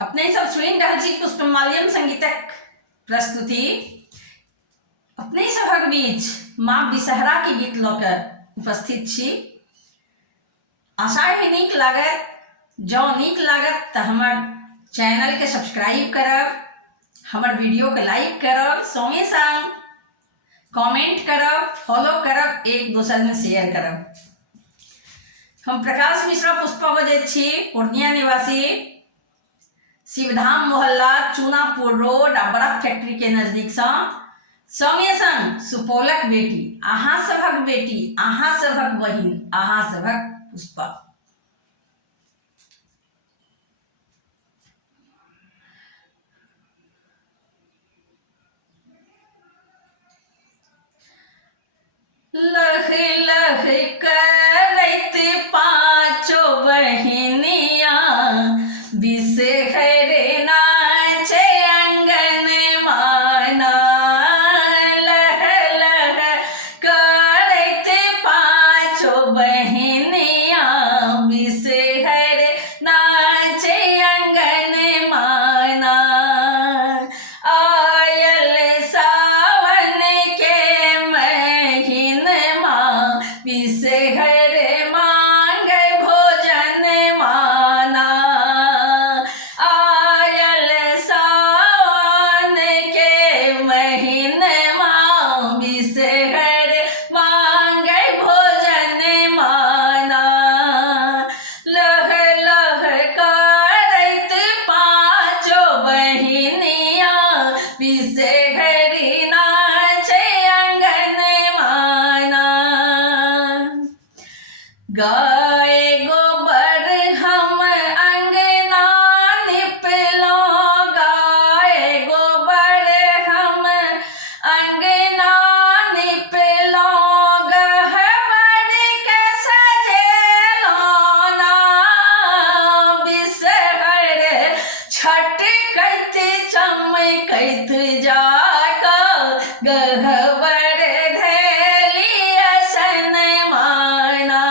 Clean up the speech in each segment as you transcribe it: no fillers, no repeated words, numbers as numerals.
अपने सब सुनि रहल छी पुष्पमाल्यम संगीतक प्रस्तुति। अपने सभक बीच माँ विषहरा के गीत लऽ कऽ उपस्थित छी। आशा है नीक लागत। जँ नीक लागत तऽ हमर चैनल के सब्सक्राइब करब, हमर वीडियो के लाइक करब, संगे संग कमेंट करब, फॉलो करब, एक दोसर में शेयर करब। हम प्रकाश मिश्रा पुष्पा बजैत छी, पूर्णिया निवासी, शिवधाम मोहल्ला, चूनापुर रोड आ बर्फ फैक्ट्री के नजदीक संगे संग सुपौलक बेटी, अहाँ सभक बेटी, अहाँ सभक बहिन, अहाँ सभक पुष्पा। लह लह करैत पाँचो बहिनिया बिषहर नाचे अंगन माना। लह लह करैत पाँचो बहिनिया बिषहर नाचे अंगन माना। आयल सावन के महीनमा बिषहर मांग भोजन माना। आयल सावन के महीनमा बिषहर मांग भोजन माना। लह लह करैत पाँचो बहिनिया बिषहर नाचे अंगन माना। गाय गोबर हम अंगना निपलौं, गाय गोबर हम अंगना निपलौं, गहबर के सजेलौं ना। बिषहर छटकैत चमकैत जाकऽ गहबर धैलियसन माना।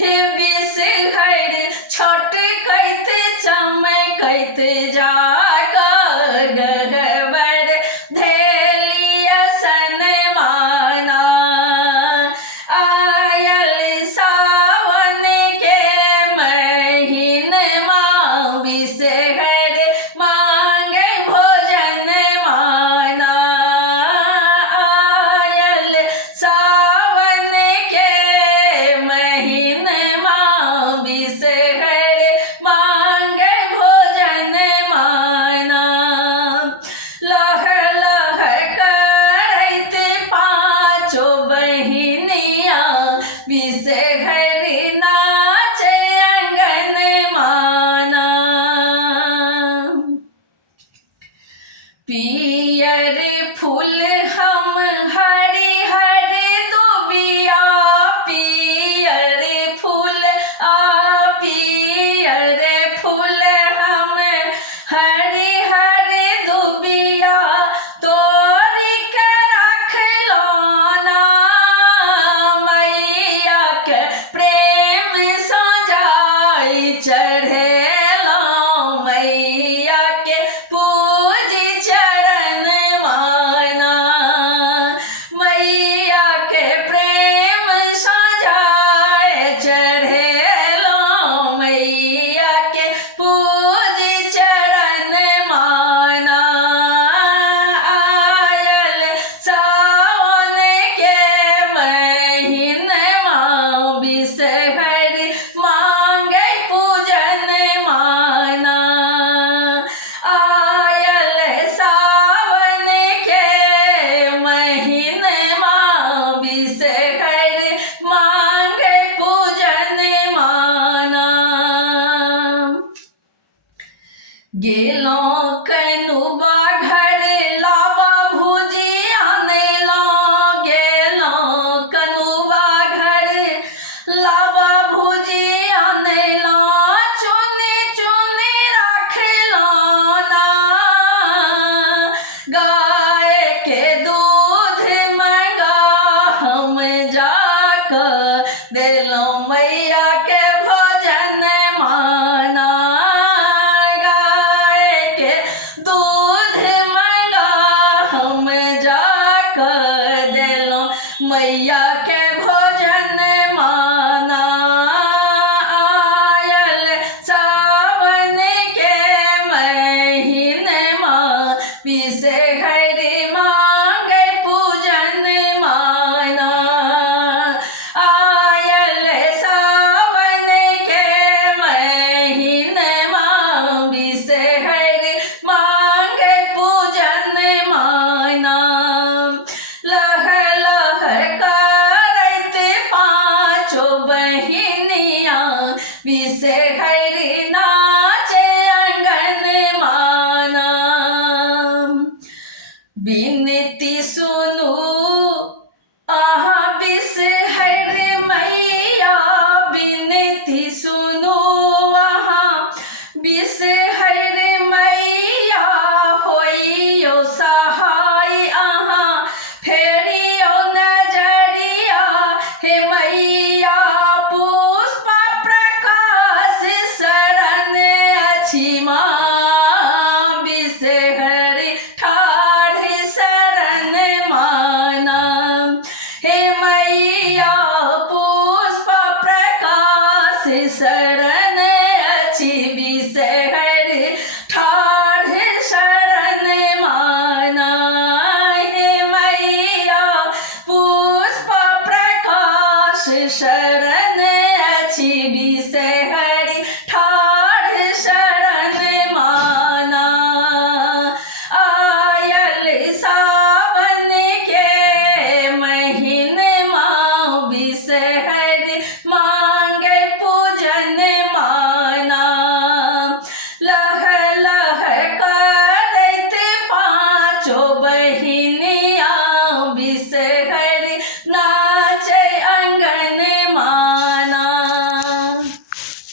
हे बिषहर छटकैत चमकैत जाकऽ गहबर धैलियसन माना। आयल सावन के महीनमा बिषहर मांग भोजन माना। आयल सावन के महीनमा बिषहर मांग भोजन माना। लह लह करैत पाँचो बहिनिया बिषहर नाचे अंगन माना। पियर फूल हम हरिहर दुबिया, पियर फूल पियर फूल हम हरिहर दुबिया तोरि के रखलौं ना। मैया के प्रेम सजाई चढ़ेलौं, मैया के पूज चरण माना। मैया के प्रेम सजाए चढ़ेलौं, मैया के पूज चरण माना। आयल सावन के महीनमा बिषहर मांग पूजन माना। आयल सावन के महीनमा बिषहर मांग पूजन माना। गेलौं कनुबा घर लाबा भुजी आनलौं, गेलौं कनुबा घर लाबा भुजी आनलौं, चुनि चुनि रखलौं ना। गाय के दूध मंगा हम जाकऽ देलौं मैया के भोजन माना। बिसहर नाचे अंगन माना। बिनती सुनू आहा बिसहर मैया, बिनती सुनू आहा बिसहर मैया, होइयो सहाय आहा फेरियो नजरिया, हे मैया पुष्प प्रकाश शरण अछि माँ, बिसहर ठाढ़ शरण माना। हे मैया पुष्प प्रकाश शरण अछि, बिसहर ठाढ़ शरण माना। हे मैया पुष्प प्रकाश शरण अछि, बिसहर ठाढ़ शरण माना। आयल सावन के महीनमा, बिसहर मांगे पूजन माना। लह लह करत पाँचों बहिनिया, बिसहर